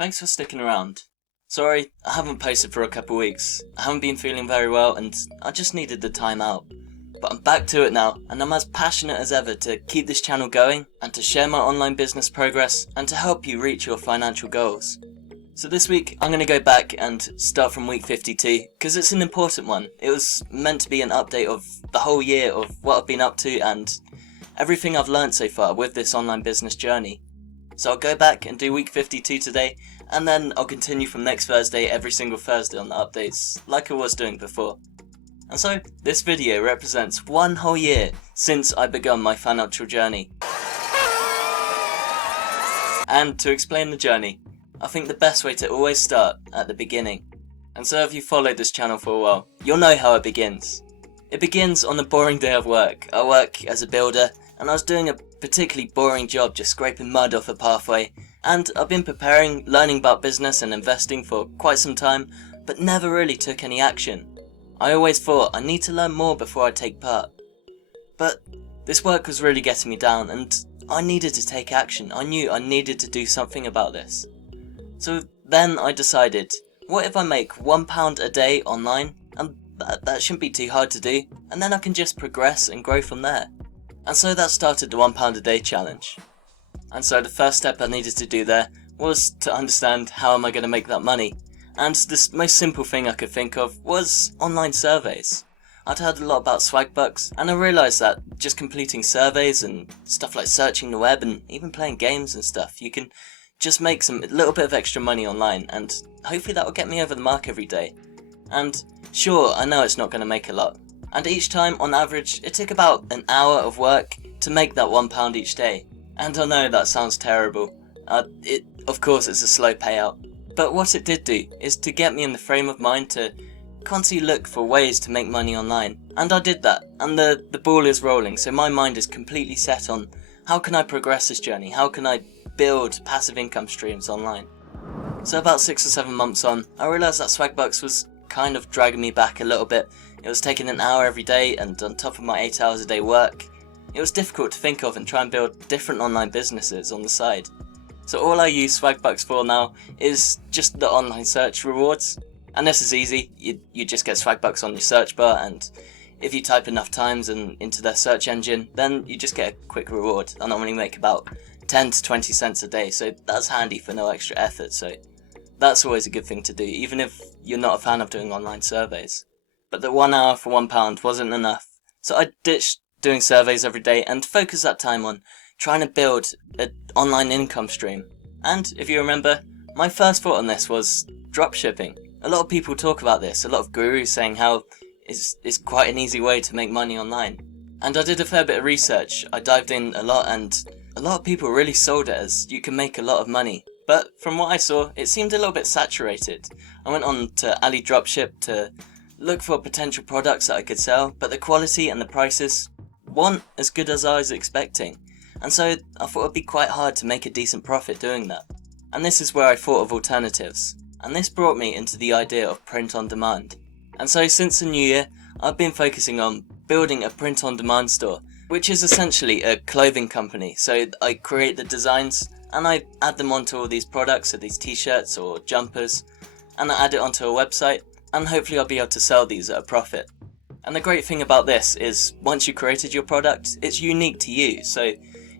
Thanks for sticking around. Sorry, I haven't posted for a couple weeks. I haven't been feeling very well and I just needed the time out. But I'm back to it now and I'm as passionate as ever to keep this channel going and to share my online business progress and to help you reach your financial goals. So this week I'm going to go back and start from week 52 because it's an important one. It was meant to be an update of the whole year of what I've been up to and everything I've learned so far with this online business journey. So I'll go back and do week 52 today, and then I'll continue from next Thursday every single Thursday on the updates like I was doing before. And so this video represents one whole year since I begun my financial journey. And to explain the journey, I think the best way to always start at the beginning. And so if you followed this channel for a while, you'll know how it begins. It begins on a boring day of work. I work as a builder and I was doing a particularly boring job just scraping mud off a pathway, and I've been preparing, learning about business and investing for quite some time, but never really took any action. I always thought I need to learn more before I take part. But this work was really getting me down and I needed to take action. I knew I needed to do something about this. So then I decided, what if I make £1 a day online, and that shouldn't be too hard to do, and then I can just progress and grow from there. And so that started the £1 a day challenge. And so the first step I needed to do there was to understand how am I going to make that money. And the most simple thing I could think of was online surveys. I'd heard a lot about Swagbucks and I realised that just completing surveys and stuff like searching the web and even playing games and stuff, you can just make a little bit of extra money online, and hopefully that will get me over the mark every day. And sure, I know it's not going to make a lot. And each time, on average, it took about an hour of work to make that £1 each day. And I know that sounds terrible. Of course it's a slow payout. But what it did do is to get me in the frame of mind to constantly look for ways to make money online. And I did that, and the ball is rolling, so my mind is completely set on how can I progress this journey, how can I build passive income streams online. So about 6 or 7 months on, I realised that Swagbucks was kind of dragging me back a little bit. It was taking an hour every day, and on top of my 8 hours a day work, it was difficult to think of and try and build different online businesses on the side. So all I use Swagbucks for now is just the online search rewards. And this is easy, you just get Swagbucks on your search bar, and if you type enough times into their search engine, then you just get a quick reward. I normally make about 10 to 20 cents a day, so that's handy for no extra effort, so that's always a good thing to do, even if you're not a fan of doing online surveys. But the 1 hour for £1 wasn't enough, so I ditched doing surveys every day and focused that time on trying to build an online income stream. And if you remember, my first thought on this was dropshipping. A lot of people talk about this, a lot of gurus saying how it's quite an easy way to make money online. And I did a fair bit of research, I dived in a lot, and a lot of people really sold it as you can make a lot of money. But from what I saw, it seemed a little bit saturated. I went on to Ali Dropship to look for potential products that I could sell, but the quality and the prices weren't as good as I was expecting. And so I thought it'd be quite hard to make a decent profit doing that. And this is where I thought of alternatives. And this brought me into the idea of print on demand. And so since the new year, I've been focusing on building a print on demand store, which is essentially a clothing company. So I create the designs and I add them onto all these products, so these t-shirts or jumpers, and I add it onto a website, and hopefully I'll be able to sell these at a profit. And the great thing about this is once you created your product, it's unique to you, so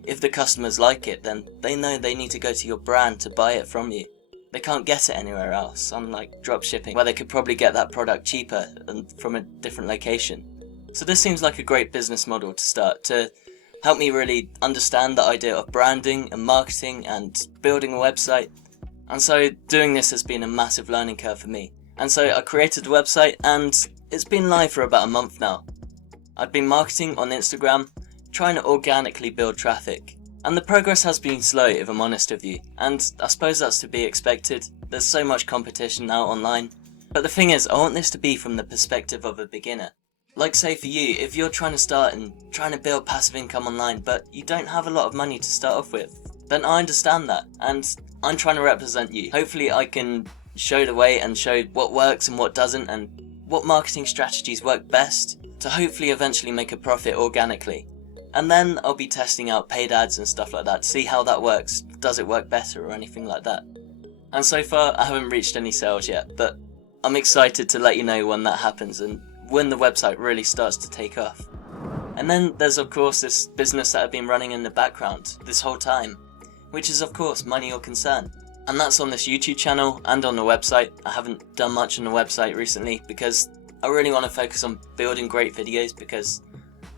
if the customers like it, then they know they need to go to your brand to buy it from you. They can't get it anywhere else, unlike dropshipping, where they could probably get that product cheaper and from a different location. So this seems like a great business model to start, to help me really understand the idea of branding and marketing and building a website. And so doing this has been a massive learning curve for me. And so I created the website and it's been live for about a month now. I've been marketing on Instagram, trying to organically build traffic. And the progress has been slow, if I'm honest with you, and I suppose that's to be expected. There's so much competition now online. But the thing is, I want this to be from the perspective of a beginner. Like say for you, if you're trying to start and trying to build passive income online, but you don't have a lot of money to start off with, then I understand that, and I'm trying to represent you. Hopefully I can show the way and show what works and what doesn't, and what marketing strategies work best to hopefully eventually make a profit organically. And then I'll be testing out paid ads and stuff like that to see how that works. Does it work better or anything like that? And so far I haven't reached any sales yet, but I'm excited to let you know when that happens and when the website really starts to take off. And then there's of course this business that I've been running in the background this whole time, which is of course Money Your Concern. And that's on this YouTube channel and on the website. I haven't done much on the website recently because I really want to focus on building great videos, because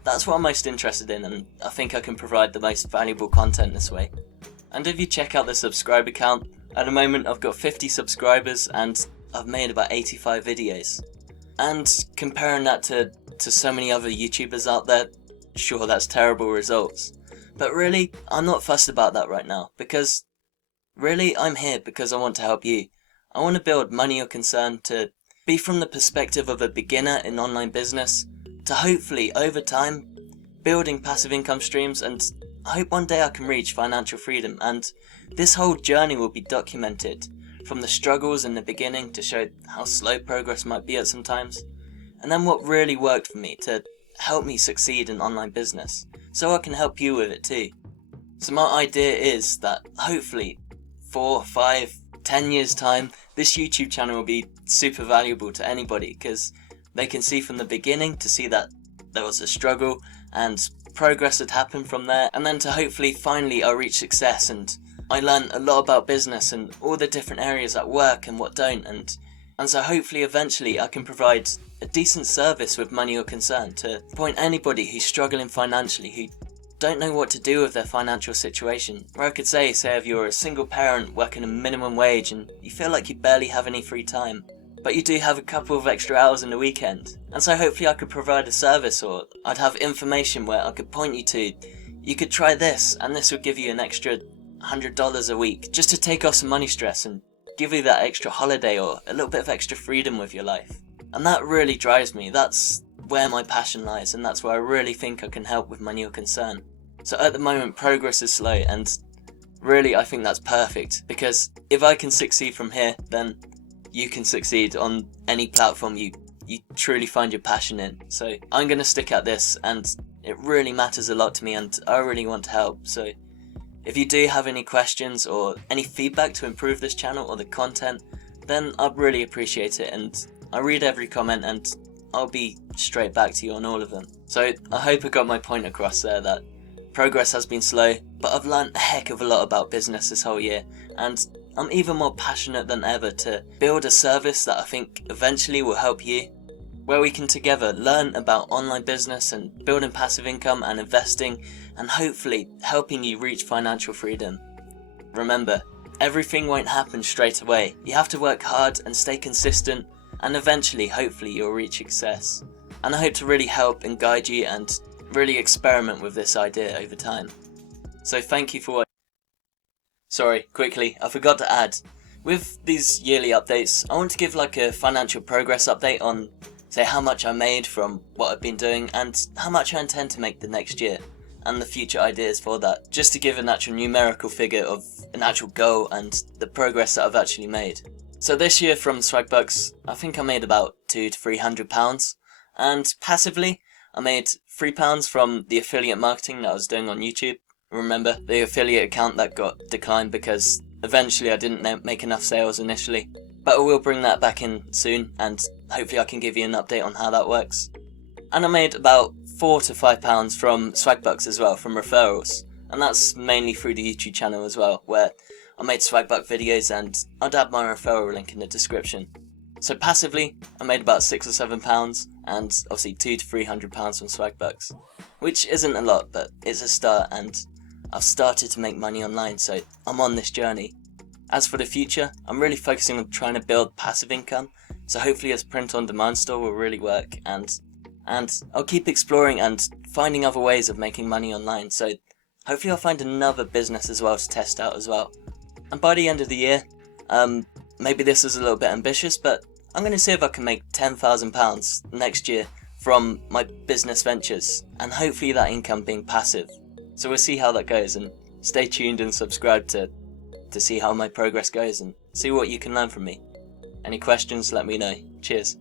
that's what I'm most interested in, and I think I can provide the most valuable content this way. And if you check out the subscriber count, at the moment I've got 50 subscribers and I've made about 85 videos. And comparing that to so many other YouTubers out there, sure, that's terrible results. But really, I'm not fussed about that right now, because really I'm here because I want to help you. I want to build Money Your Concern to be from the perspective of a beginner in online business, to hopefully over time building passive income streams, and I hope one day I can reach financial freedom. And this whole journey will be documented, from the struggles in the beginning to show how slow progress might be at some times, and then what really worked for me to help me succeed in online business, so I can help you with it too. So my idea is that hopefully 4, 5, 10 years time, this YouTube channel will be super valuable to anybody, because they can see from the beginning to see that there was a struggle and progress had happened from there, and then to hopefully finally I reach success and I learn a lot about business and all the different areas that work and what don't, and so hopefully eventually I can provide a decent service with Money Your Concern to point anybody who's struggling financially, who don't know what to do with their financial situation. Where I could say if you're a single parent working a minimum wage and you feel like you barely have any free time, but you do have a couple of extra hours in the weekend, and so hopefully I could provide a service, or I'd have information where I could point you to, you could try this and this would give you an extra $100 a week just to take off some money stress and give you that extra holiday or a little bit of extra freedom with your life. And that really drives me. That's where my passion lies, and that's where I really think I can help with Money Your Concern. So at the moment progress is slow, and really I think that's perfect, because if I can succeed from here, then you can succeed on any platform you truly find your passion in. So I'm going to stick at this, and it really matters a lot to me and I really want to help. So if you do have any questions or any feedback to improve this channel or the content, then I'd really appreciate it, and I read every comment and I'll be straight back to you on all of them. So I hope I got my point across there, that progress has been slow, but I've learned a heck of a lot about business this whole year, and I'm even more passionate than ever to build a service that I think eventually will help you, where we can together learn about online business and building passive income and investing, and hopefully helping you reach financial freedom. Remember, everything won't happen straight away. You have to work hard and stay consistent, and eventually hopefully you'll reach success. And I hope to really help and guide you and really experiment with this idea over time. So thank you for watching. Sorry, quickly, I forgot to add, with these yearly updates, I want to give like a financial progress update on, say, how much I made from what I've been doing and how much I intend to make the next year, and the future ideas for that, just to give an actual numerical figure of an actual goal and the progress that I've actually made. So this year from Swagbucks, I think I made about £200 to £300, and passively, I made £3 from the affiliate marketing that I was doing on YouTube. Remember, the affiliate account that got declined because eventually I didn't make enough sales initially. But I will bring that back in soon, and hopefully I can give you an update on how that works. And I made about £4 to £5 from Swagbucks as well, from referrals. And that's mainly through the YouTube channel as well, where I made Swagbuck videos, and I'd add my referral link in the description. So passively, I made about £6 or £7, and obviously £200 to £300 from Swagbucks. Which isn't a lot, but it's a start, and I've started to make money online, so I'm on this journey. As for the future, I'm really focusing on trying to build passive income, so hopefully this print-on-demand store will really work, and I'll keep exploring and finding other ways of making money online, so hopefully I'll find another business as well to test out as well. And by the end of the year, maybe this is a little bit ambitious, but I'm going to see if I can make £10,000 next year from my business ventures, and hopefully that income being passive. So we'll see how that goes, and stay tuned and subscribe to see how my progress goes and see what you can learn from me. Any questions, let me know. Cheers.